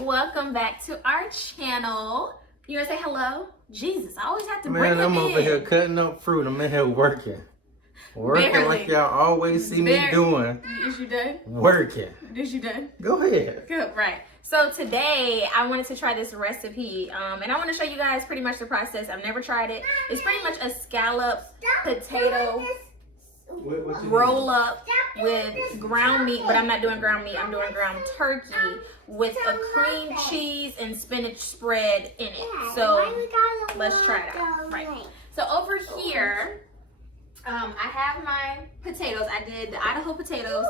Welcome back to our channel. You gonna say hello? Jesus, I always have to bring him Man, I'm in. over here cutting up fruit. I'm in here working. Working Barely. like y'all always see me doing. Is you done? Working. Is you done? Go ahead. Good, right. So today I wanted to try this recipe and I want to show you guys pretty much the process. I've never tried it. It's pretty much a scalloped potato roll up with ground meat, but I'm not doing ground meat. I'm doing ground turkey with a cream cheese and spinach spread in it. So let's try it out. Right. So over here, I have my potatoes. I did the Idaho potatoes.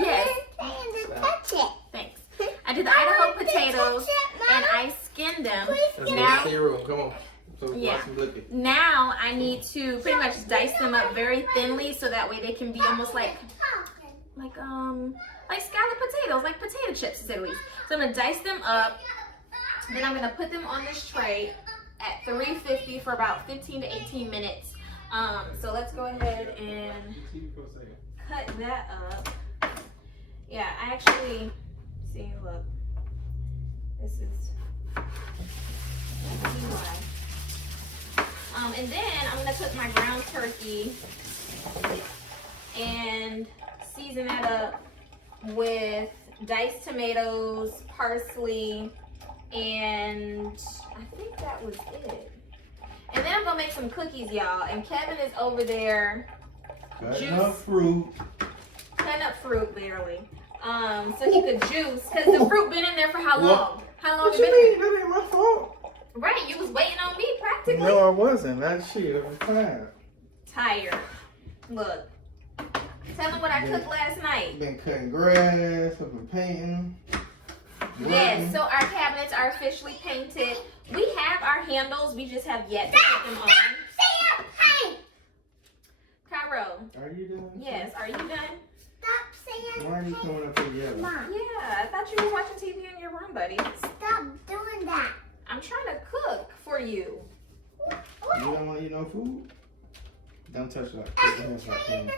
Yes. Thanks. I did the Idaho potatoes and I skinned them. Now, come on. So yeah. Now I need to pretty much dice them up very thinly so that way they can be almost like scalloped potatoes, like potato chips at least. So I'm gonna dice them up. Then I'm gonna put them on this tray at 350 for about 15 to 18 minutes. So let's go ahead and cut that up. Yeah, I actually see. Look, this is why. And then I'm gonna cook my ground turkey and season that up with diced tomatoes, parsley, and I think that was it. And then I'm gonna make some cookies, y'all. And Kevin is over there cutting up fruit. Cutting up fruit, barely. So he could juice, because the fruit been in there for how long? How long What it you been mean? That ain't my fault. Right, you was waiting on me practically. No, I wasn't. That shit. I'm tired. Tired. Look. Tell them what I cooked last night. Been cutting grass, I've been painting. Yes, so our cabinets are officially painted. We have our handles, we just have yet to put them on. Cairo. Are you done? Yes, are you done? Stop saying Why are you coming up here yelling? Mom. Yeah, I thought you was watching TV in your room, buddy. Stop doing that. I'm trying to cook for you. You don't want to eat no food? Don't touch that. Put your hands right clean.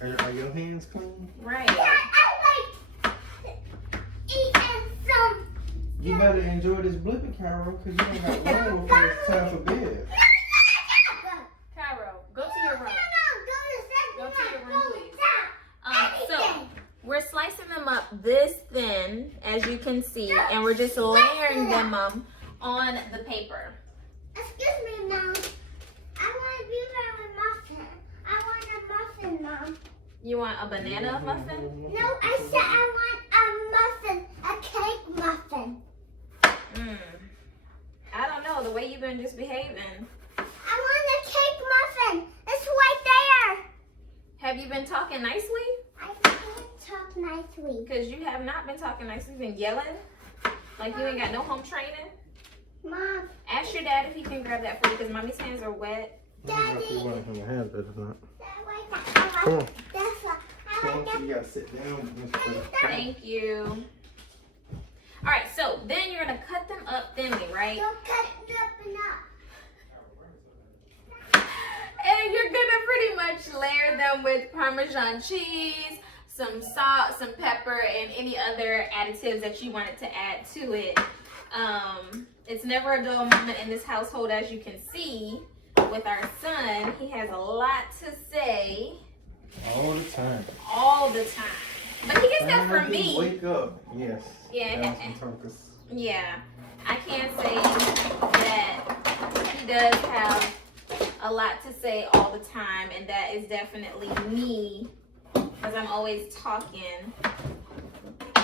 Are your hands clean? Right. I like eating some. You better enjoy this blipping, Carol, because you don't got one before it's time for bed. Cairo, go to your room. Go to your room, please. So we're slicing them up this thin, as you can see, and we're just layering them on the paper. Excuse me, Mom. I want a blueberry muffin. I want a muffin, Mom. You want a banana muffin? No, I said I want a muffin, a cake muffin. I don't know, the way you've been just behaving. I want a cake muffin. It's right there. Have you been talking nicely? I can't talk nicely. Because you have not been talking nicely. You've been yelling. Like you ain't got no home training. Mom. Ask your dad if he can grab that for you because mommy's hands are wet. Daddy. Come on. Come on. Come on, you gotta sit down. Thank you. All right, so then you're going to cut them up thinly, right? Don't cut it up enough. And you're gonna pretty much layer them with Parmesan cheese, some salt, some pepper, and any other additives that you wanted to add to it. It's never a dull moment in this household, as you can see with our son. He has a lot to say. All the time. All the time. But he gets that from me. Wake up. Yes. Yeah. Focus. Yeah. I can't say that he does have a lot to say all the time, and that is definitely me, because I'm always talking. But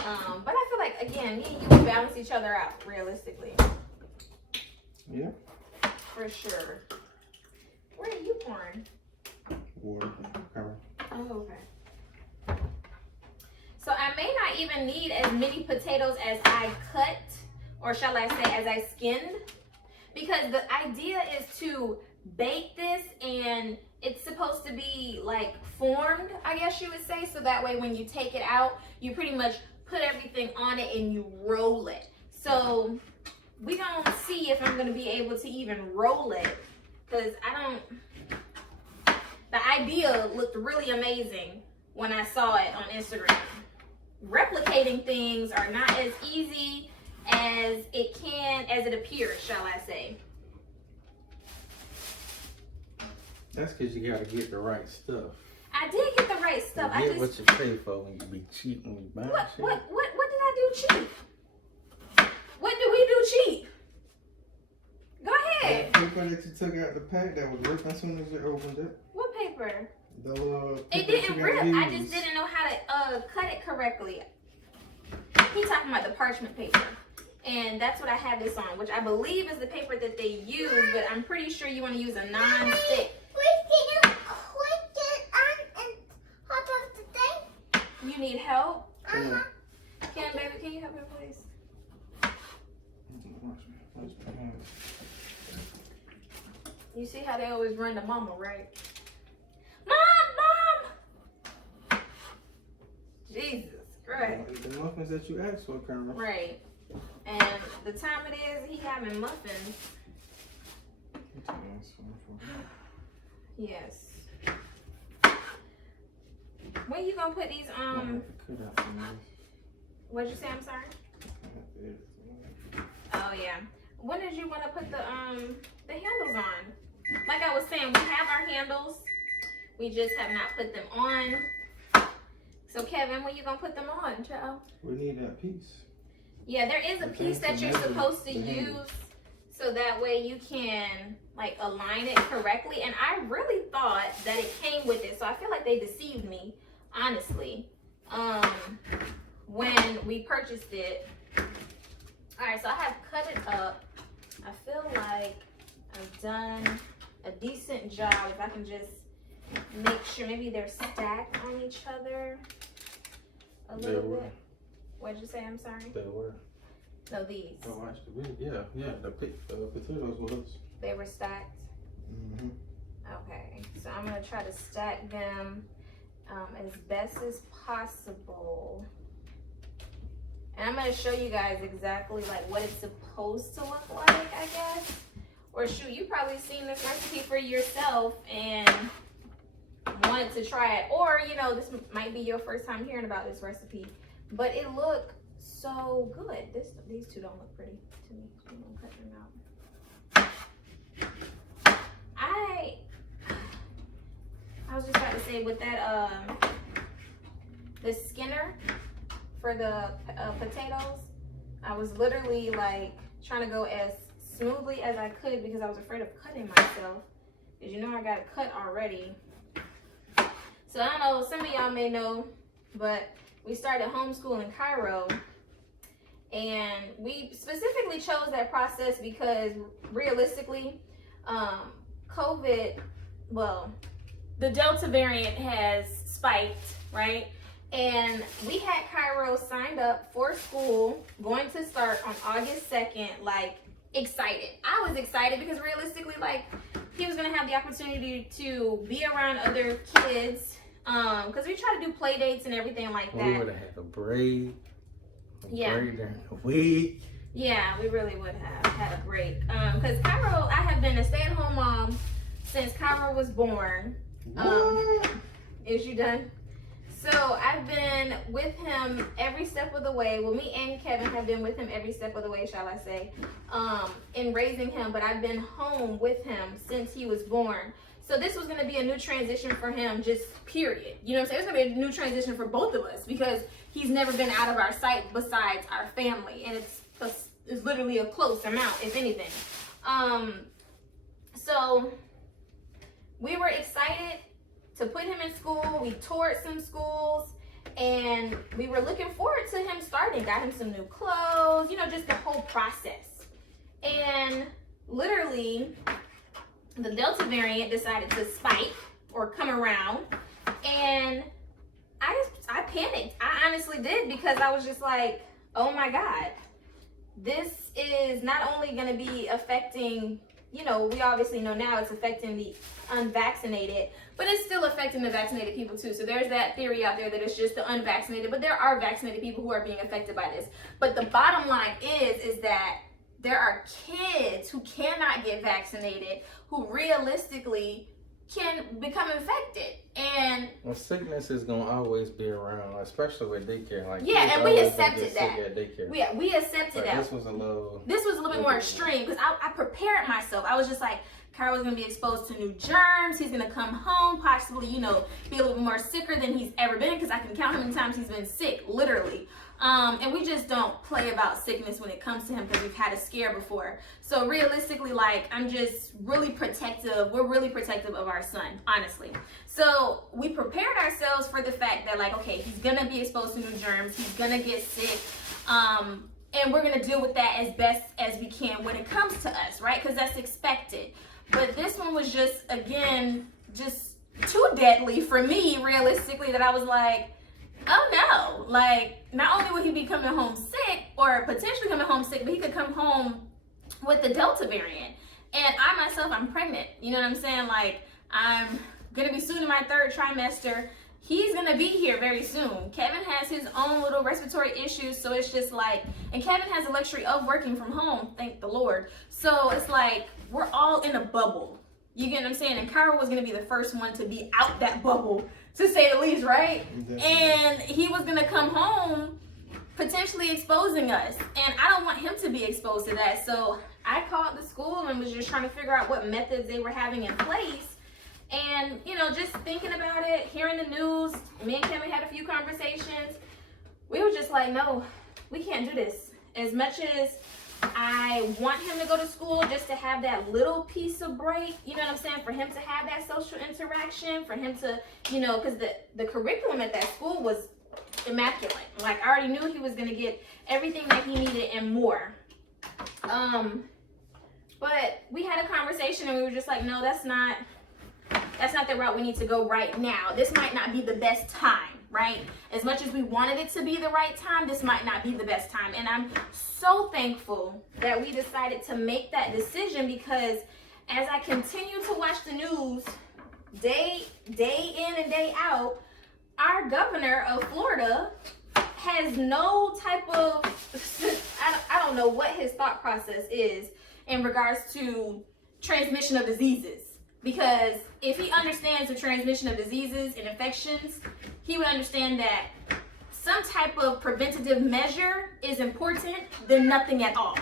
I feel like, again, me and you would balance each other out, realistically. Yeah. For sure. Where are you pouring? Water. Cover. Oh, okay. So I may not even need as many potatoes as I cut, or shall I say as I skinned, because the idea is to bake this and it's supposed to be like formed, I guess you would say, so that way when you take it out, you pretty much put everything on it and you roll it. So we gonna see if I'm gonna be able to even roll it, because the idea looked really amazing when I saw it on Instagram. replicating things are not as easy as it appears, shall I say. That's because you gotta get the right stuff. I did get the right stuff. You get what you pay for when you be cheap when you buy shit. What did I do cheap? What did we do cheap? Go ahead. The paper that you took out the pack that was ripped as soon as you opened it. What paper? The It didn't rip. I just didn't know how to cut it correctly. He's talking about the parchment paper. And that's what I have this on, which I believe is the paper that they use, but I'm pretty sure you want to use a non-stick. You need help? Uh-huh. Baby, can you help me, please? You see how they always run to mama, right? Mom! Jesus Christ. The muffins that you asked for, Colonel. Right. And the time it is, he having muffins. Yes. When you gonna put these what'd you say? I'm sorry? Oh yeah. When did you want to put the handles on? Like I was saying, we have our handles. We just have not put them on. So Kevin, when you gonna put them on, child? We need that piece. Yeah, there is a piece that you're supposed to use so that way you can like align it correctly. And I really thought that it came with it. So I feel like they deceived me, honestly, when we purchased it. All right, so I have cut it up. I feel like I've done a decent job. If I can just make sure maybe they're stacked on each other a little bit. What'd you say? I'm sorry. They were. No, these. I watched the video. Yeah. The potatoes was. They were stacked. Mm-hmm. Okay, so I'm gonna try to stack them as best as possible, and I'm gonna show you guys exactly like what it's supposed to look like, I guess. Or shoot, you probably seen this recipe for yourself and wanted to try it, or you know, this might be your first time hearing about this recipe. But it looked so good. These two don't look pretty to me. I'm gonna cut them out. I was just about to say with that the skinner for the potatoes, I was literally like trying to go as smoothly as I could because I was afraid of cutting myself. Because you know I got it cut already. So I don't know, some of y'all may know, but we started homeschool in Cairo, and we specifically chose that process because realistically, COVID, well, the Delta variant has spiked, right? And we had Cairo signed up for school, going to start on August 2nd, like excited. I was excited because realistically, like he was gonna have the opportunity to be around other kids. Because we try to do play dates and everything like that. We would have had a braid. Braid during the week. Yeah, we really would have had a break. Because Cairo, I have been a stay-at-home mom since Cairo was born. Is you done? So I've been with him every step of the way. Well, me and Kevin have been with him every step of the way, shall I say, in raising him. But I've been home with him since he was born. So this was going to be a new transition for him, just period. You know what I'm saying? It's going to be a new transition for both of us because he's never been out of our sight besides our family. And it's literally a close amount, if anything. So we were excited to put him in school. We toured some schools and we were looking forward to him starting. Got him some new clothes, you know, just the whole process. And literally, the Delta variant decided to spike or come around, and I panicked. I honestly did, because I was just like, oh my God, this is not only going to be affecting, you know, we obviously know now it's affecting the unvaccinated, but it's still affecting the vaccinated people too. So there's that theory out there that it's just the unvaccinated, but there are vaccinated people who are being affected by this. But the bottom line is that there are kids who cannot get vaccinated, who realistically can become infected. And well, sickness is gonna always be around, especially with daycare. Like yeah, and we accepted that. At daycare. We accepted that. This was a little bit more extreme because I prepared myself. I was just like, Kyra was gonna be exposed to new germs. He's gonna come home, possibly, you know, be a little bit more sicker than he's ever been, because I can count how many times he's been sick, literally. And we just don't play about sickness when it comes to him, because we've had a scare before. So realistically, like, I'm just really protective. We're really protective of our son, honestly. So we prepared ourselves for the fact that, like, okay, he's gonna be exposed to new germs. He's gonna get sick. And we're gonna deal with that as best as we can when it comes to us, right? Because that's expected. But this one was just, again, just too deadly for me, realistically, that I was like, oh no. Like, not only would he be coming home sick, or potentially coming home sick, but he could come home with the Delta variant. And I myself, I'm pregnant. You know what I'm saying? Like, I'm gonna be soon in my 3rd trimester. He's gonna be here very soon. Kevin has his own little respiratory issues, so it's just like, and Kevin has the luxury of working from home, thank the Lord. So it's like, we're all in a bubble. You get what I'm saying? And Kyra was gonna be the first one to be out that bubble, to say the least, right? Definitely. And he was gonna come home potentially exposing us. And I don't want him to be exposed to that. So I called the school and was just trying to figure out what methods they were having in place. And, you know, just thinking about it, hearing the news, me and Kevin had a few conversations. We were just like, no, we can't do this. As much as I want him to go to school just to have that little piece of break, you know what I'm saying? For him to have that social interaction, for him to, you know, because the curriculum at that school was immaculate. Like, I already knew he was going to get everything that he needed and more. But we had a conversation and we were just like, no, that's not the route we need to go right now. This might not be the best time, right? As much as we wanted it to be the right time, this might not be the best time. And I'm so thankful that we decided to make that decision, because as I continue to watch the news day in and day out, our governor of Florida has no type of, I don't know what his thought process is in regards to transmission of diseases. Because if he understands the transmission of diseases and infections, he would understand that some type of preventative measure is important than nothing at all.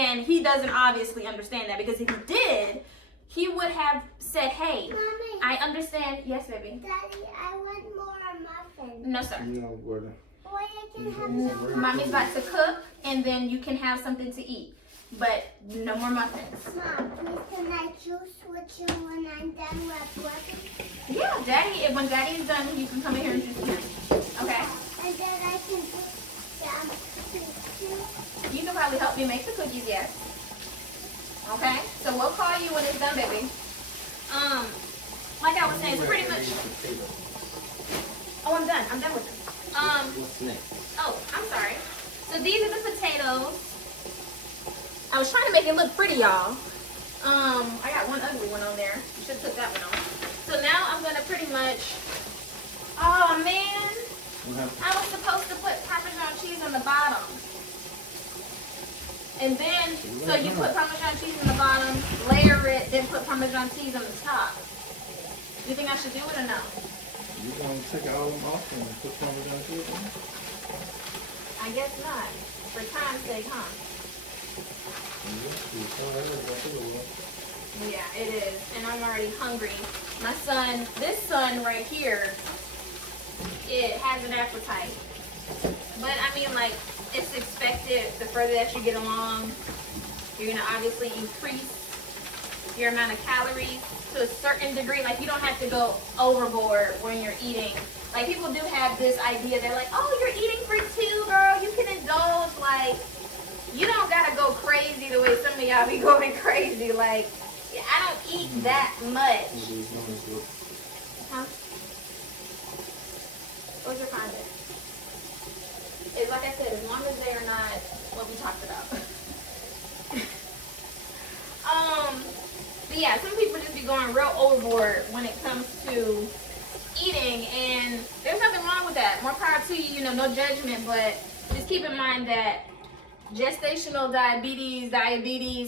And he doesn't obviously understand that, because if he did, he would have said, hey, Mommy, I understand. Yes, baby. Daddy, I want more muffins. No, sir. You know where to. Why I can have some Mommy's about to cook, and then you can have something to eat. But no more muffins. Mom, please can I choose with you when I'm done with working? Yeah, Daddy, when Daddy is done, you can come in here and choose him. Okay? And then I can put some too. You can probably help me make the cookies, yes. Okay? So we'll call you when it's done, baby. Like I was saying, it's pretty much. Oh, I'm done. I'm done with them. What's next? Oh, I'm sorry. So these are the potatoes. I was trying to make it look pretty, y'all. I got one ugly one on there. You should have took that one off. So now I'm gonna pretty much. Oh man, I was supposed to put Parmesan cheese on the bottom. And then, so you put Parmesan cheese on the bottom, layer it, then put Parmesan cheese on the top. You think I should do it or no? You gonna take all of them off and put Parmesan cheese on? I guess not. For time's sake, huh? Yeah, it is. And I'm already hungry. My son, this son right here, it has an appetite. But I mean, like, it's expected the further that you get along, you're gonna obviously increase your amount of calories to a certain degree. Like, you don't have to go overboard when you're eating. Like, people do have this idea, they're like, oh, you're eating for two, girl, you can indulge. Like, you don't gotta go crazy the way some of y'all be going crazy. Like, I don't eat that much. Huh? What's your content? It's like I said, as long as they are not what we talked about. But yeah, some people just be going real overboard when it comes to eating, and there's nothing wrong with that. More power to you, you know, no judgment, but just keep in mind that gestational diabetes,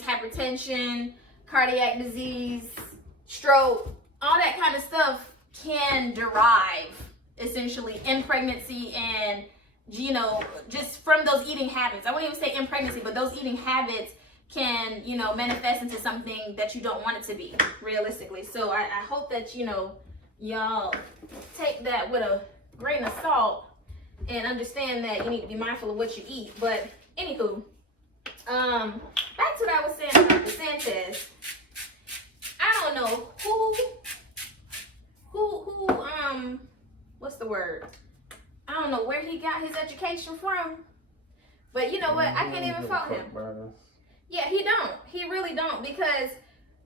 hypertension, cardiac disease, stroke, all that kind of stuff can derive essentially in pregnancy and, you know, just from those eating habits. I wouldn't even say in pregnancy, but those eating habits can, you know, manifest into something that you don't want it to be, realistically. So I hope that, you know, y'all take that with a grain of salt and understand that you need to be mindful of what you eat. But anywho, back to what I was saying about DeSantis. I don't know who what's the word? I don't know where he got his education from, but you know what? I can't even fault him. Yeah, he don't. He really don't, because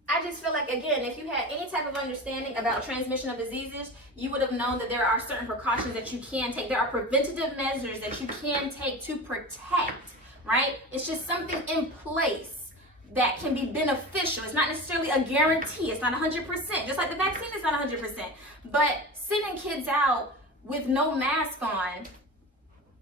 I just feel like, again, if you had any type of understanding about transmission of diseases, you would have known that there are certain precautions that you can take. There are preventative measures that you can take to protect, right? It's just something in place that can be beneficial. It's not necessarily a guarantee. It's not 100%. Just like the vaccine is not 100%. But sending kids out with no mask on,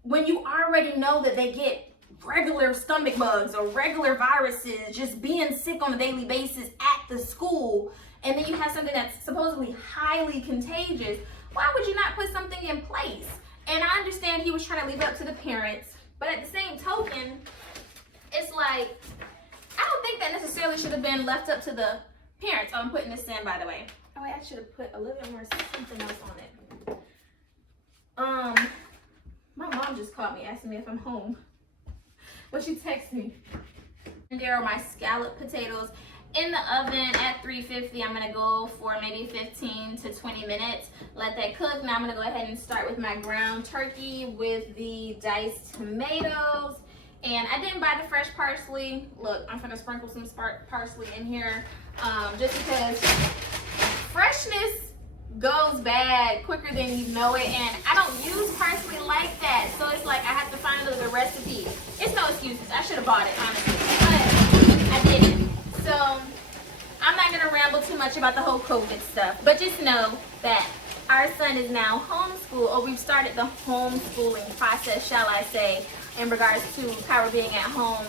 when you already know that they get regular stomach bugs or regular viruses, just being sick on a daily basis at the school, and then you have something that's supposedly highly contagious, why would you not put something in place? And I understand he was trying to leave it up to the parents, but at the same token, it's like, I don't think that necessarily should have been left up to the parents. Oh, I'm putting this in, by the way. Oh, I should have put a little bit more something else on it. My mom just called me asking me if I'm home. Well, she texted me. And there are my scalloped potatoes in the oven at 350. I'm gonna go for maybe 15 to 20 minutes. Let that cook. Now I'm gonna go ahead and start with my ground turkey with the diced tomatoes. And I didn't buy the fresh parsley. Look, I'm gonna sprinkle some parsley in here, just because freshness goes bad quicker than you know it, and I don't use parsley like that, so it's like I have to find the recipe. It's no excuses. I should have bought it, honestly, but I didn't. So I'm not gonna ramble too much about the whole COVID stuff, but just know that our son is now homeschooled, or we've started the homeschooling process, shall I say, in regards to Power being at home.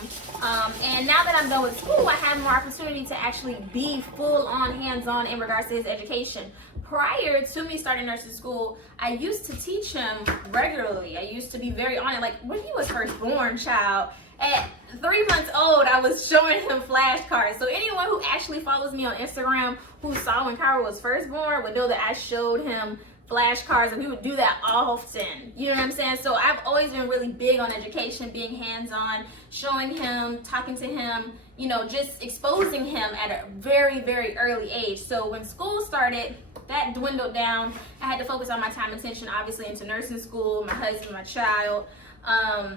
And now that I'm done with school, I have more opportunity to actually be full-on, hands-on in regards to his education. Prior to me starting nursing school, I used to teach him regularly. I used to be very on it. Like when he was first born, child, at 3 months old, I was showing him flashcards. So anyone who actually follows me on Instagram who saw when Kyra was first born would know that I showed him flashcards, and we would do that often. You know what I'm saying? So I've always been really big on education, being hands-on, showing him, talking to him, you know, just exposing him at a very, very early age. So when school started, that dwindled down. I had to focus on my time and attention, obviously, into nursing school, my husband, my child.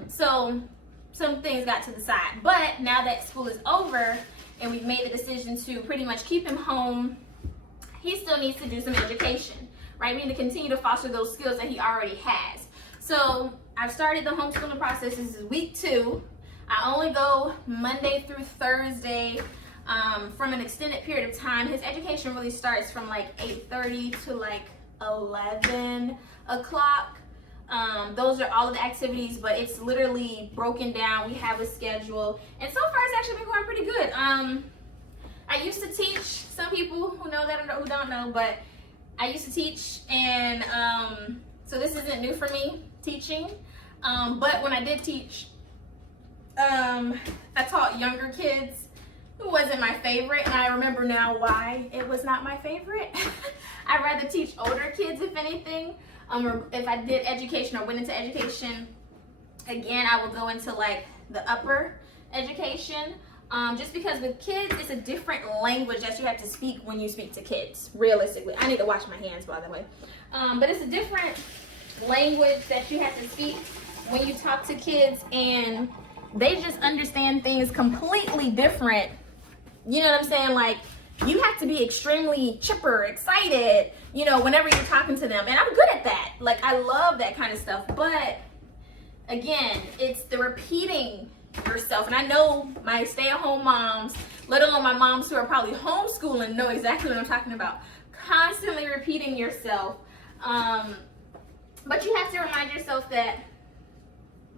So some things got to the side. But now that school is over and we've made the decision to pretty much keep him home, he still needs to do some education, right? We need to continue to foster those skills that he already has. So I've started the homeschooling process. This is week 2. I only go Monday through Thursday from an extended period of time. His education really starts from like 8:30 to like 11 o'clock. Those are all of the activities, but it's literally broken down. We have a schedule, and so far it's actually been going pretty good. I used to teach. Some people who know that or who don't know, but I used to teach, and so this isn't new for me, teaching. But when I did teach, I taught younger kids. It wasn't my favorite, and I remember now why it was not my favorite. I'd rather teach older kids, if anything. If I did education or went into education, again, I would go into like the upper education. Just because with kids, it's a different language that you have to speak when you speak to kids, realistically. I need to wash my hands, by the way. But it's a different language that you have to speak when you talk to kids, and they just understand things completely different. You know what I'm saying? Like, you have to be extremely chipper, excited, you know, whenever you're talking to them. And I'm good at that. Like, I love that kind of stuff. But again, it's the repeating yourself. And I know my stay-at-home moms, let alone my moms who are probably homeschooling, know exactly what I'm talking about. Constantly repeating yourself. But you have to remind yourself that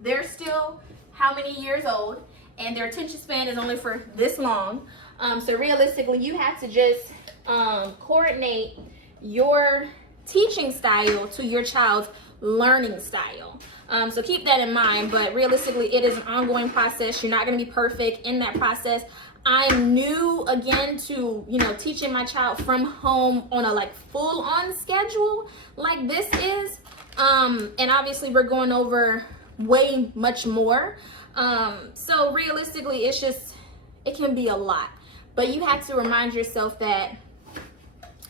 they're still how many years old, and their attention span is only for this long. So realistically, you have to just coordinate your teaching style to your child's learning style. So keep that in mind, but realistically, it is an ongoing process. You're not going to be perfect in that process. I'm new again to, you know, teaching my child from home on a like full on schedule like this is. And obviously we're going over way much more. So realistically, it's just, it can be a lot, but you have to remind yourself that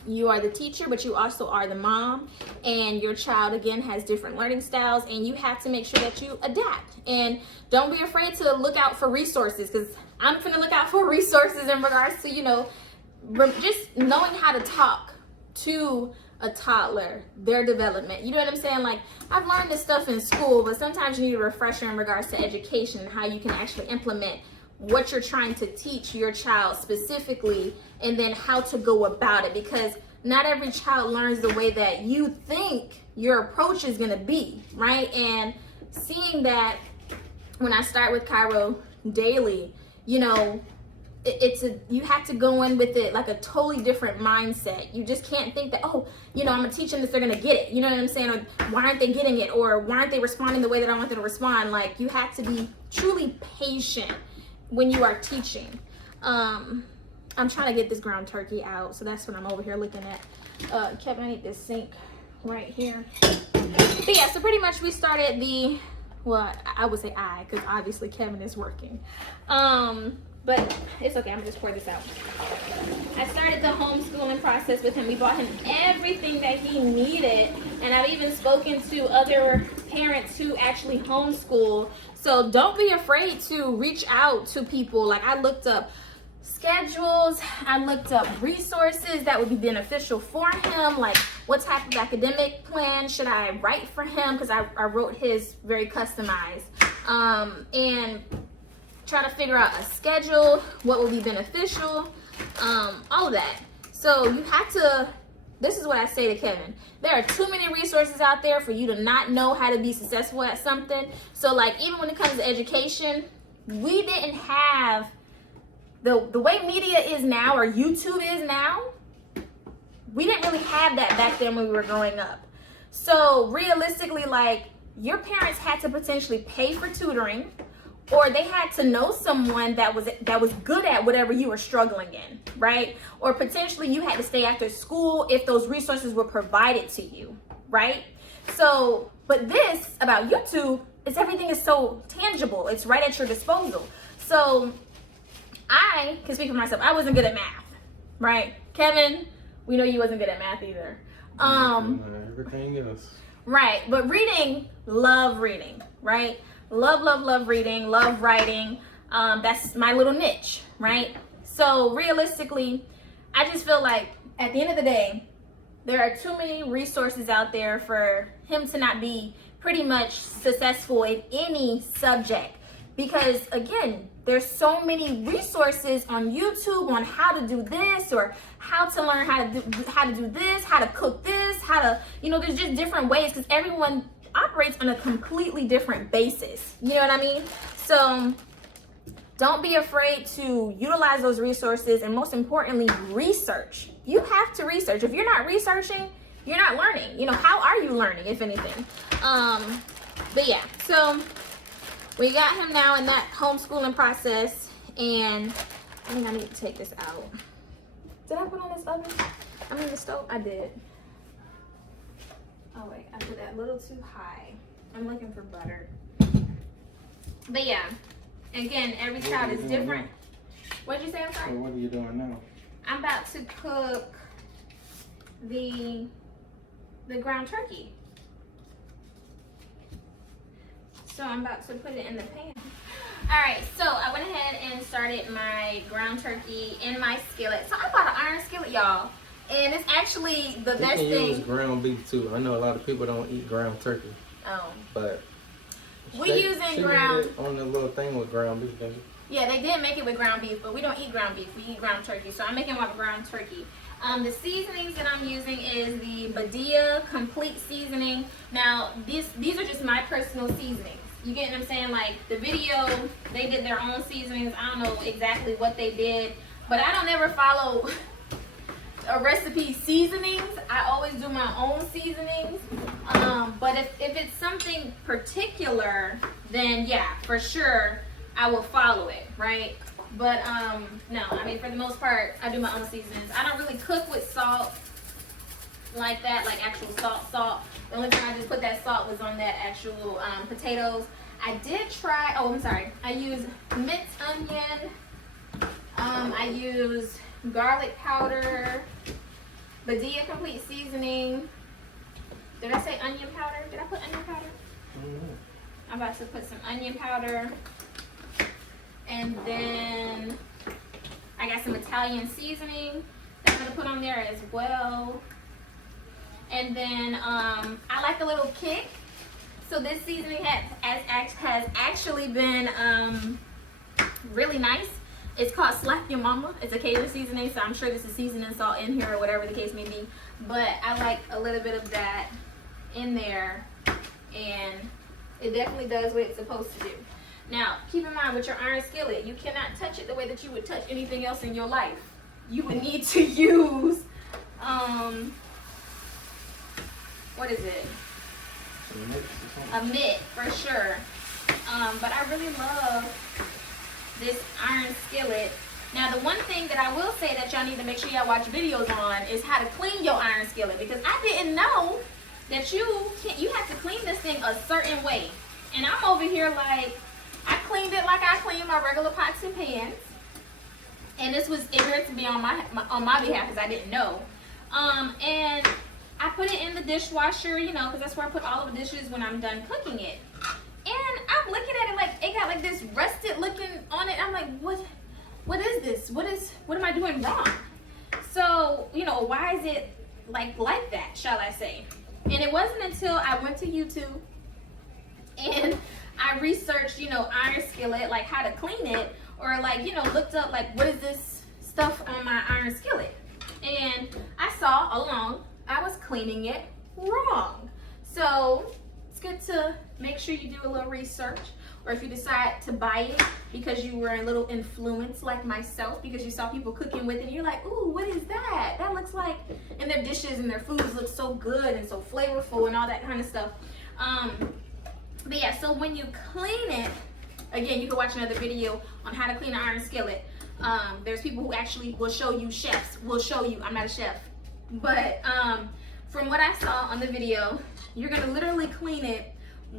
you are the teacher, but you also are the mom, and your child again has different learning styles, and you have to make sure that you adapt. And don't be afraid to look out for resources, because I'm gonna look out for resources in regards to, you know, just knowing how to talk to a toddler, their development. You know what I'm saying? Like, I've learned this stuff in school, but sometimes you need a refresher in regards to education and how you can actually implement what you're trying to teach your child specifically, and then how to go about it, because not every child learns the way that you think your approach is going to be, right? And seeing that when I start with Cairo daily, you know, you have to go in with it like a totally different mindset. You just can't think that, oh, you know, I'm gonna teach them this, they're gonna get it. You know what I'm saying? Or why aren't they getting it? Or why aren't they responding the way that I want them to respond? Like, you have to be truly patient when you are teaching. I'm trying to get this ground turkey out, so that's what I'm over here looking at. Kevin, I need this sink right here. But yeah, so pretty much we started the, well, I would say because obviously Kevin is working. But it's okay, I'm gonna just pour this out. I started the homeschooling process with him. We bought him everything that he needed, and I've even spoken to other parents who actually homeschool. So don't be afraid to reach out to people. Like, I looked up schedules, I looked up resources that would be beneficial for him, like what type of academic plan should I write for him, because I wrote his very customized, and try to figure out a schedule, what will be beneficial, all of that. So you have to, this is what I say to Kevin, there are too many resources out there for you to not know how to be successful at something. So like, even when it comes to education, we didn't have the way media is now, or YouTube is now, we didn't really have that back then when we were growing up. So realistically, like, your parents had to potentially pay for tutoring, or they had to know someone that was good at whatever you were struggling in, right? Or potentially you had to stay after school if those resources were provided to you, right? So, but this about YouTube is everything is so tangible. It's right at your disposal. So I can speak for myself. I wasn't good at math, right? Kevin, we know you wasn't good at math either. Everything else. Right, but reading, love reading, right? Love reading, love writing. That's my little niche, right? So realistically, I just feel like at the end of the day, there are too many resources out there for him to not be pretty much successful in any subject. Because again, there's so many resources on YouTube on how to do this, or how to learn how to do this, how to cook this, how to, you know, there's just different ways, because everyone operates on a completely different basis. You know what I mean? So don't be afraid to utilize those resources, and most importantly, research. You have to research. If you're not researching, you're not learning. You know, how are you learning, if anything? But yeah, so we got him now in that homeschooling process, and I think I need to take this out. Did I put on this oven? I mean the stove? I did. Oh wait, I put that a little too high. I'm looking for butter. But yeah, again, every child is different. What did you say? I'm sorry? So what are you doing now? I'm about to cook the ground turkey. So I'm about to put it in the pan. All right, so I went ahead and started my ground turkey in my skillet. So I bought an iron skillet, y'all. And it's actually the best thing. You can use ground beef too. I know a lot of people don't eat ground turkey. Oh. But we using ground on the little thing with ground beef, baby. Yeah, they did make it with ground beef, but we don't eat ground beef. We eat ground turkey. So I'm making one with ground turkey. The seasonings that I'm using is the Bria complete seasoning. Now, these are just my personal seasonings. You get what I'm saying? Like the video, they did their own seasonings. I don't know exactly what they did, but I don't ever follow a recipe seasonings. I always do my own seasonings. But if it's something particular, then yeah, for sure I will follow it, right? But no, I mean, for the most part, I do my own seasonings. I don't really cook with salt like that, like actual salt. The only time I just put that salt was on that actual potatoes. I did try, oh, I'm sorry. I use minced onion. I use garlic powder, Bria complete seasoning. Did I say onion powder? Did I put onion powder? I'm about to put some onion powder. And then I got some Italian seasoning that I'm gonna put on there as well. And then I like a little kick. So this seasoning has actually been really nice. It's called Slap Your Mama. It's a cater seasoning, so I'm sure this is seasoning salt in here or whatever the case may be. But I like a little bit of that in there, and it definitely does what it's supposed to do. Now, keep in mind with your iron skillet, you cannot touch it the way that you would touch anything else in your life. You would need to use, what is it? A mitt, for sure. But I really love this iron skillet. Now, the one thing that I will say that y'all need to make sure y'all watch videos on is how to clean your iron skillet, because I didn't know that you have to clean this thing a certain way. And I'm over here like, I cleaned it like I clean my regular pots and pans. And this was ignorant to be on my behalf because I didn't know. And I put it in the dishwasher, you know, because that's where I put all of the dishes when I'm done cooking it. And I'm looking at it like it got like this rusted looking on it. I'm like, what is this? What am I doing wrong? So, you know, why is it like that, shall I say? And it wasn't until I went to YouTube and I researched, you know, iron skillet, like how to clean it, or like, you know, looked up like what is this stuff on my iron skillet. And I saw along I was cleaning it wrong. So it's good to make sure you do a little research, or if you decide to buy it because you were a little influenced like myself, because you saw people cooking with it and you're like, ooh, what is that? That looks like, and their dishes and their foods look so good and so flavorful and all that kind of stuff. But yeah, so when you clean it, again, you can watch another video on how to clean an iron skillet. There's people who actually will show you, chefs will show you. I'm not a chef. But from what I saw on the video, you're gonna literally clean it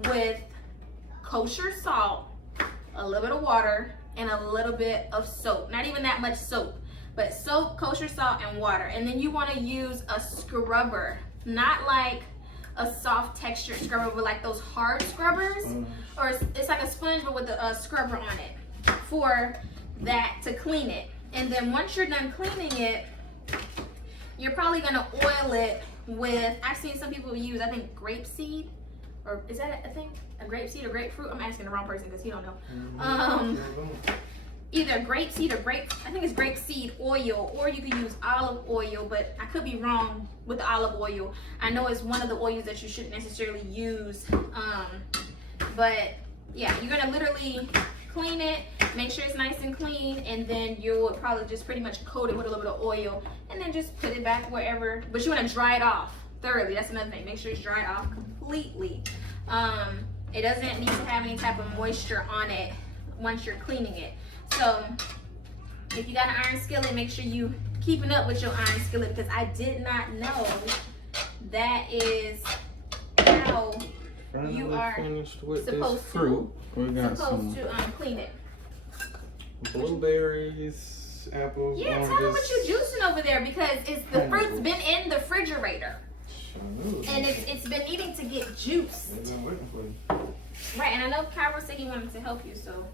with kosher salt, a little bit of water, and a little bit of soap. Not even that much soap, but soap, kosher salt, and water. And then you wanna use a scrubber, not like a soft textured scrubber with like those hard scrubbers, or it's like a sponge but with a scrubber on it for that to clean it. And then once you're done cleaning it, you're probably gonna oil it with, I've seen some people use, I think, grapeseed, or is that a thing? A grapeseed or grapefruit? I'm asking the wrong person because he don't know. Either grapeseed or I think it's grapeseed oil, or you could use olive oil, but I could be wrong with the olive oil. I know it's one of the oils that you shouldn't necessarily use. But yeah, you're gonna literally clean it, make sure it's nice and clean, and then you'll probably just pretty much coat it with a little bit of oil, and then just put it back wherever. But you want to dry it off thoroughly. That's another thing. Make sure it's dried off completely. It doesn't need to have any type of moisture on it once you're cleaning it. So if you got an iron skillet, make sure you keeping up with your iron skillet, because I did not know that is how you are supposed to clean it. Blueberries, apples, yeah, oranges. tell me what you're juicing over there, because it's the fruit's been in the refrigerator. And it's been needing to get juiced. They've been waiting for you. Right, and I know Kyra said he wanted to help you, so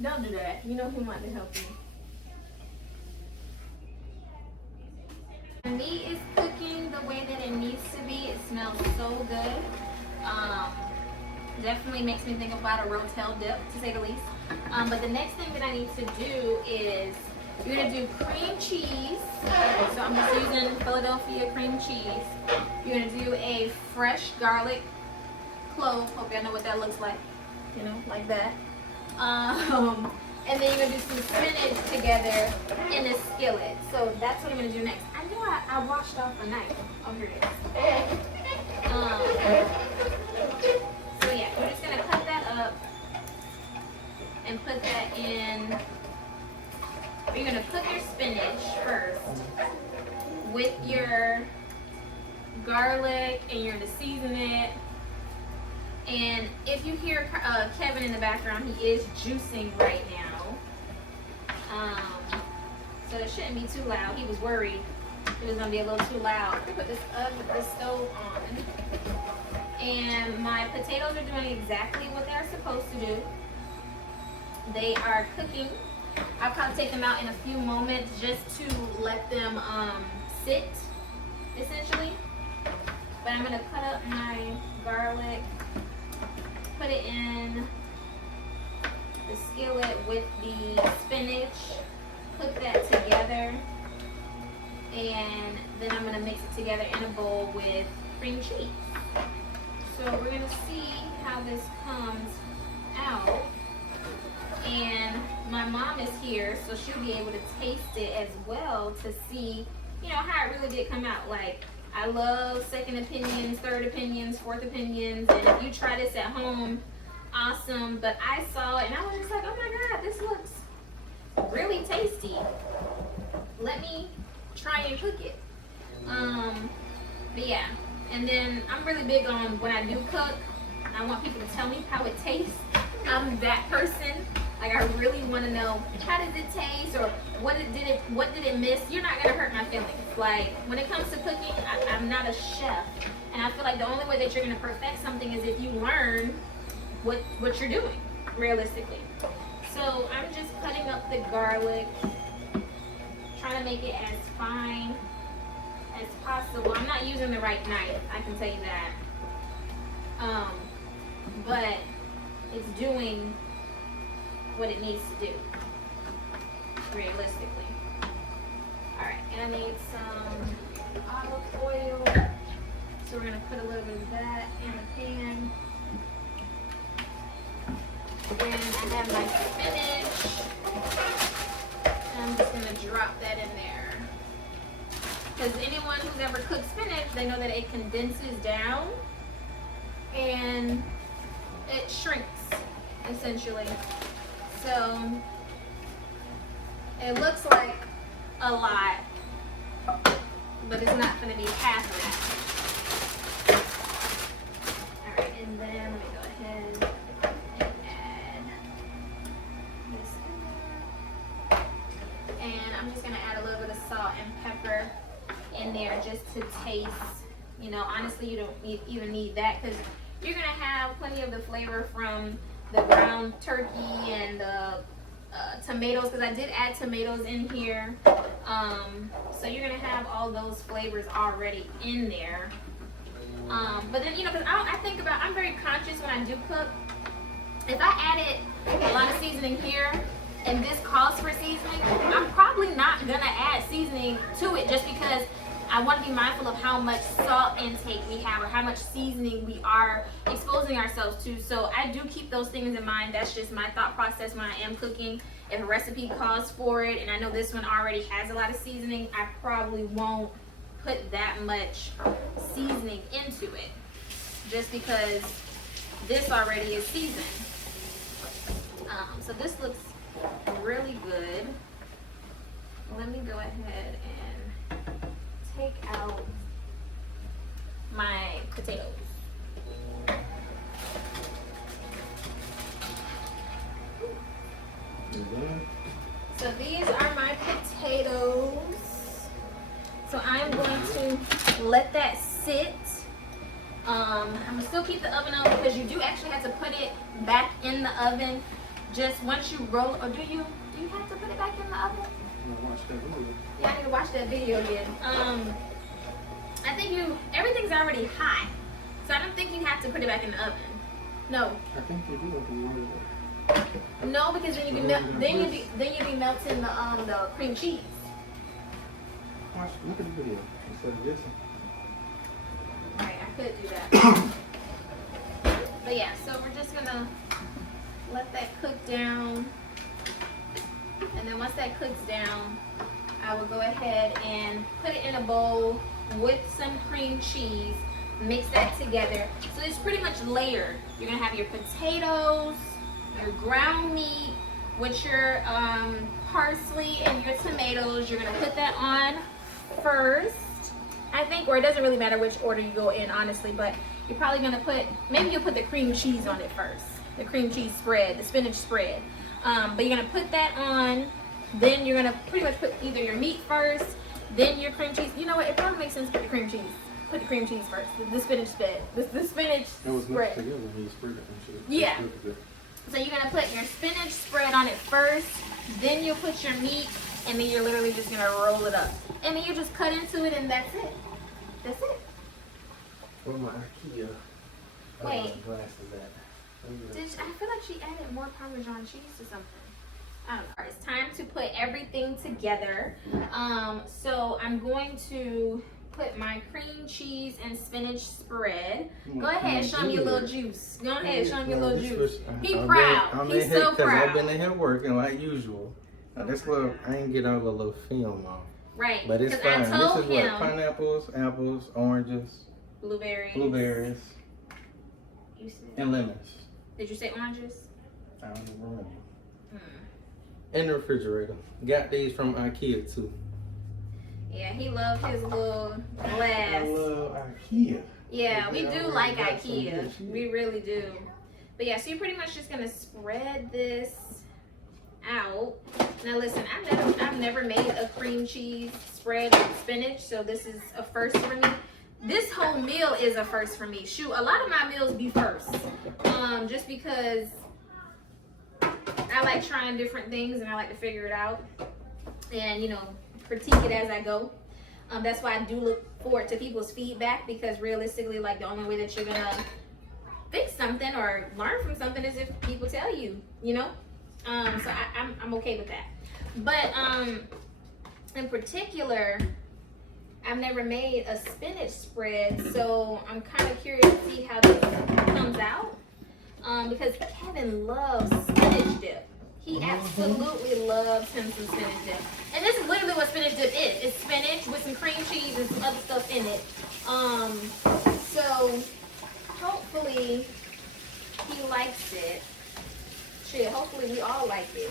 don't do that. You know he wanted to help you. The meat is cooking the way that it needs to be. It smells so good. Definitely makes me think about a rotel dip, to say the least. But the next thing that I need to do is, you're gonna do cream cheese. So I'm just using Philadelphia cream cheese. You're gonna do a fresh garlic clove. Hope y'all know what that looks like. You know, like that. And then you're gonna do some spinach together in a skillet. So that's what I'm gonna do next. I know I washed off a knife. Oh, here it is. So yeah, we're just gonna cut that up and put that in. You're gonna cook your spinach first with your garlic, and you're gonna season it. And if you hear Kevin in the background, he is juicing right now. So it shouldn't be too loud. He was worried it was gonna be a little too loud. I'm gonna put this stove on. And my potatoes are doing exactly what they're supposed to do. They are cooking. I'll probably take them out in a few moments just to let them sit, essentially. But I'm gonna cut up my garlic, put it in the skillet with the spinach, cook that together, and then I'm gonna mix it together in a bowl with cream cheese. So we're gonna see how this comes out. And my mom is here, so she'll be able to taste it as well to see, you know, how it really did come out. Like, I love second opinions, third opinions, fourth opinions, and if you try this at home, awesome. But I saw it and I was just like, oh my God, this looks really tasty. Let me try and cook it. But yeah, and then I'm really big on when I do cook, I want people to tell me how it tastes. I'm that person. Like, I really want to know, how does it taste, or what did it miss? You're not gonna hurt my feelings. Like, when it comes to cooking, I'm not a chef, and I feel like the only way that you're gonna perfect something is if you learn what you're doing, realistically. So I'm just cutting up the garlic, trying to make it as fine as possible. I'm not using the right knife, I can tell you that. But it's doing what it needs to do, realistically. Alright, and I need some olive oil. So we're gonna put a little bit of that in the pan. Then I have my spinach. And I'm just gonna drop that in there. Because anyone who's ever cooked spinach, they know that it condenses down and it shrinks, essentially. So it looks like a lot, but it's not going to be half of that. Alright, and then let me go ahead and add this in there. And I'm just going to add a little bit of salt and pepper in there just to taste. You know, honestly, you don't even need that because you're going to have plenty of the flavor from the ground turkey and the tomatoes, because I did add tomatoes in here. So you're going to have all those flavors already in there. But then, you know, because I think about, I'm very conscious when I do cook. If I added a lot of seasoning here and this calls for seasoning, I'm probably not going to add seasoning to it just because I want to be mindful of how much salt intake we have or how much seasoning we are exposing ourselves to. So I do keep those things in mind. That's just my thought process when I am cooking. If a recipe calls for it, and I know this one already has a lot of seasoning, I probably won't put that much seasoning into it just because this already is seasoned. So this looks really good. Let me go ahead and take out my potatoes. So these are my potatoes. So I'm going to let that sit. I'm gonna still keep the oven on because you do actually have to put it back in the oven just once you roll. Or do you have to put it back in the oven? Yeah, I need to watch that video again. I think everything's already hot, so I don't think you have to put it back in the oven. No. I think you do have to roll it. No, because then you'd be melting the cream cheese. Watch, look at the video instead of this. Alright, I could do that. But yeah, so we're just gonna let that cook down. And then once that cooks down, I will go ahead and put it in a bowl with some cream cheese. Mix that together. So it's pretty much layered. You're gonna have your potatoes, your ground meat with your parsley and your tomatoes. You're gonna put that on first, I think, or it doesn't really matter which order you go in, honestly, but you're probably gonna put, maybe you'll put the cream cheese on it first. The cream cheese spread, the spinach spread. But you're gonna put that on, then you're gonna pretty much put either your meat first, then your cream cheese. You know what, it probably makes sense to put the cream cheese. Put the cream cheese first, the spinach spread, the spinach spread. Together when you spread it and shit. Yeah. So you're gonna put your spinach spread on it first, then you'll put your meat, and then you're literally just gonna roll it up. And then you just cut into it, and that's it. That's it. Where my IKEA glasses at? I feel like she added more Parmesan cheese to something. I don't know. All right, it's time to put everything together. So I'm going to put my cream cheese and spinach spread. Go ahead, show me your little juice. Go ahead, show me your little juice. He's proud. He's so proud. I've been in here working like usual. Now this little, I ain't get all the little film off. Right. But it's fine. This is what? Pineapples, apples, oranges, blueberries, and lemons. Did you say oranges? I don't even remember. In the refrigerator. Got these from IKEA too. Yeah, he loves his little glass. I love IKEA. Yeah, we do like IKEA. We really do. But yeah, so you're pretty much just gonna spread this out. Now listen, I've never made a cream cheese spread with spinach, so this is a first for me. This whole meal is a first for me. Shoot, a lot of my meals be first. Just because I like trying different things and I like to figure it out and, you know, critique it as I go. That's why I do look forward to people's feedback, because realistically, like, the only way that you're gonna fix something or learn from something is if people tell you, you know. So I'm okay with that. But in particular, I've never made a spinach spread, so I'm kind of curious to see how this comes out. Because Kevin loves spinach dip. He absolutely loves him some spinach dip. And this is literally what spinach dip is. It's spinach with some cream cheese and some other stuff in it. So hopefully he likes it. Shit, hopefully we all like it.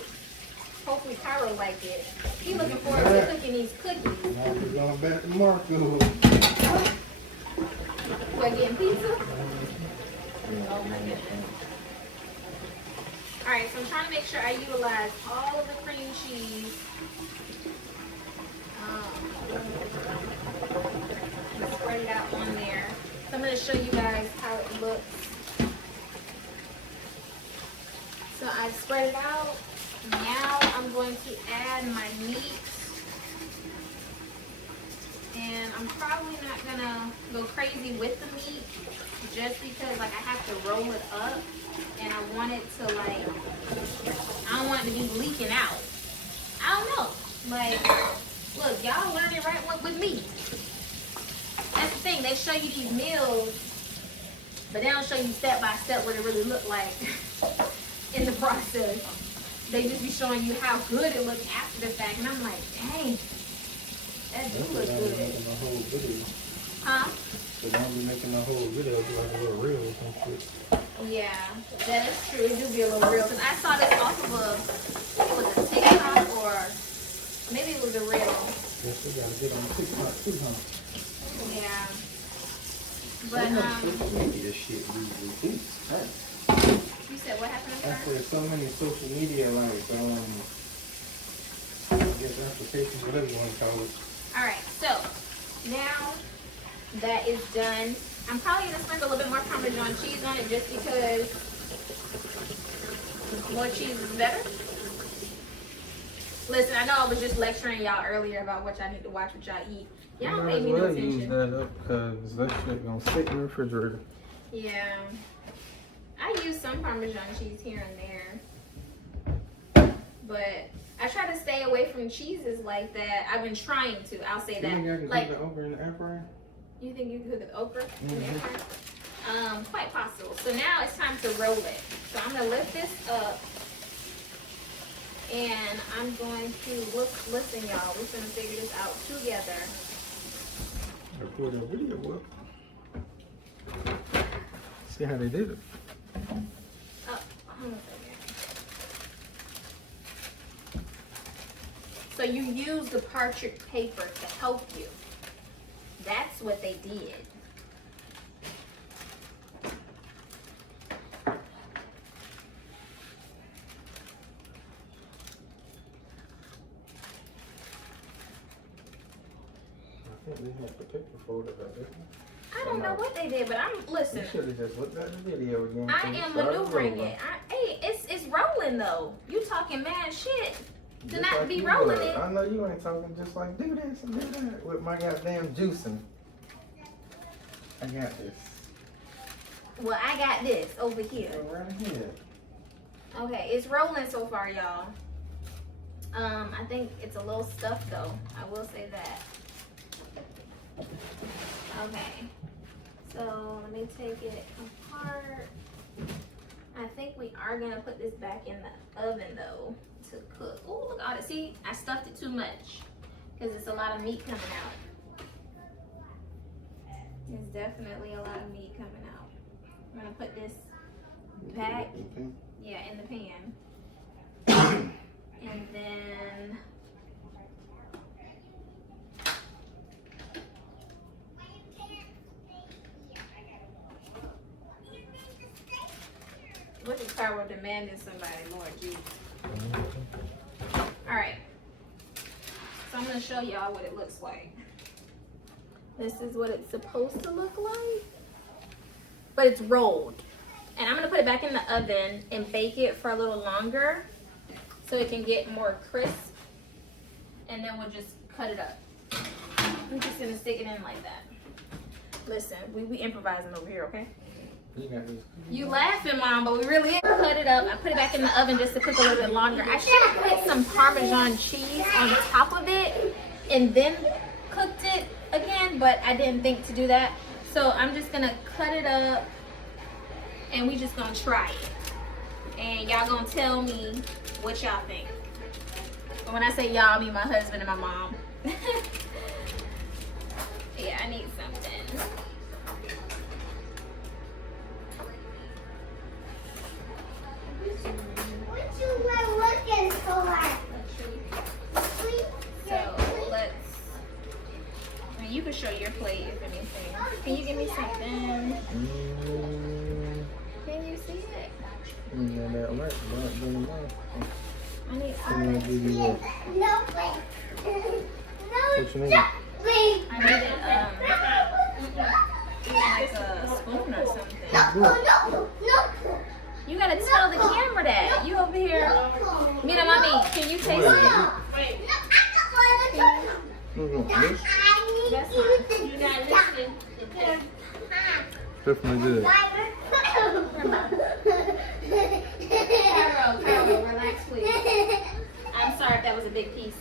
Hopefully Cairo like it. He's looking forward to cooking these cookies. Now we're going back to Marco. We're getting pizza? Oh my goodness. Alright, so I'm trying to make sure I utilize all of the cream cheese. Spread it out on there. So I'm going to show you guys how it looks. So I've spread it out. Now I'm going to add my meat. And I'm probably not going to go crazy with the meat, just because, like, I have to roll it up. And I want it to, like, I don't want it to be leaking out. I don't know. Like, look, y'all learning right with me. That's the thing. They show you these meals, but they don't show you step by step what it really look like in the process. They just be showing you how good it looks after the fact. And I'm like, dang, that do look good. Huh? So don't be making the whole video like a little reel or some shit. Yeah, that is true. It do be a little real. Because I saw this off of I think it was a TikTok, or maybe it was a reel. Yes, we gotta get on TikTok too, huh? Yeah. But, social media shit usually thinks, right? You said what happened? I said so many social media, like, I guess applications, whatever you want to call it. Alright, so now that is done, I'm probably going to sprinkle a little bit more Parmesan cheese on it, just because more cheese is better. Listen, I know I was just lecturing y'all earlier about what y'all need to watch, what y'all eat. Y'all don't pay me no attention. Use that up, because that shit gonna sit in the refrigerator. Yeah. I use some Parmesan cheese here and there. But I try to stay away from cheeses like that. I've been trying to. I'll say that. You think I can like, cook the okra in the air fryer? You think you can cook the okra in the air fryer? Quite possible. So now it's time to roll it. So I'm gonna lift this up, and I'm going to listen, y'all. We're gonna figure this out together. Record a video up. See how they did it. Oh, hold on a second. So you use the parchment paper to help you. That's what they did. I think they had the paper folded right there. I don't know what they did, but listen. You should have just looked at the video again. I am maneuvering it. Hey, it's rolling though. You talking mad shit. Do not like be rolling would. it. I know you ain't talking just like do this and do that with my goddamn juicing. I got this. Well, I got this over here. Go right ahead. Okay, it's rolling so far, y'all. I think it's a little stuffed though. I will say that. Okay. So let me take it apart. I think we are gonna put this back in the oven though to cook. Oh, look at it. See, I stuffed it too much because it's a lot of meat coming out. There's definitely a lot of meat coming out. I'm gonna put this back, yeah, in the pan. And then look at Carol demanding somebody, Lord Jesus. Alright. So I'm gonna show y'all what it looks like. This is what it's supposed to look like. But it's rolled. And I'm gonna put it back in the oven and bake it for a little longer so it can get more crisp. And then we'll just cut it up. I'm just gonna stick it in like that. Listen, we improvising over here, okay? You laughing, Mom, but we really cut it up. I put it back in the oven just to cook a little bit longer. I should have put some Parmesan cheese on top of it and then cooked it again, but I didn't think to do that. So I'm just gonna cut it up and we just gonna try it. And y'all gonna tell me what y'all think. And when I say y'all, I mean my husband and my mom. Yeah, I need something. What you were looking for? So let's. I mean, you can show your plate if anything. Can you give me something? Can you see it? I need something. No way. What you need? No. I needed like a spoon or something. No. You gotta tell the camera that. You over here. Mira, mommy, can you taste it? Wait. That's fine. You're not listening. Definitely good. Carol, relax, please. I'm sorry if that was a big piece.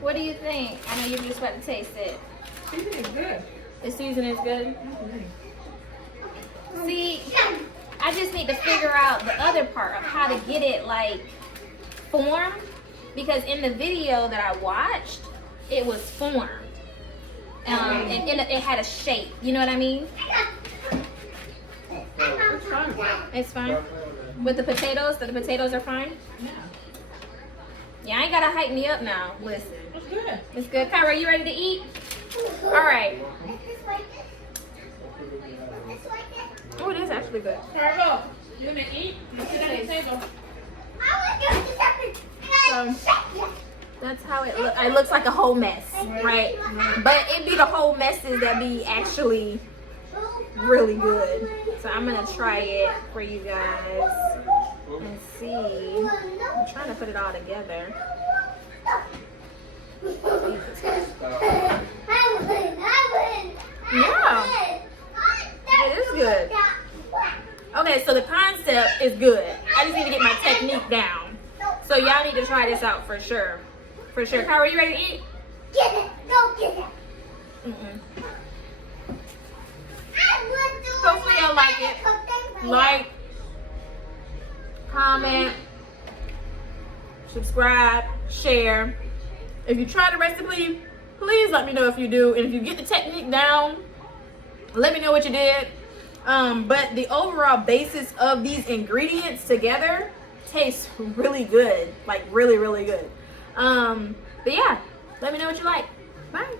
What do you think? I know you're just about to taste it. Seasoning is good. The seasoning is good. See, I just need to figure out the other part of how to get it like formed, because in the video that I watched, it was formed. And it had a shape. You know what I mean? It's fine. It's fine. With the potatoes, the potatoes are fine? Yeah. Yeah, I ain't gotta hype me up now. Listen. It's good. It's good. Kyra, you ready to eat? All right. Oh, it is actually good. Carol, you gonna eat? You sit at the table. That's how it looks. It looks like a whole mess, right? But it be the whole messes that be actually really good. So I'm gonna try it for you guys and see. I'm trying to put it all together. Yeah, it is good. Okay, so the concept is good. I just need to get my technique down. So y'all need to try this out for sure. For sure. Kyra, you ready to eat? Get it. Go get it. Hopefully y'all like it. Like, comment, subscribe, share. If you try the recipe, please let me know if you do. And if you get the technique down, let me know what you did. But the overall basis of these ingredients together tastes really good. Like really, really good. But yeah, let me know what you like. Bye.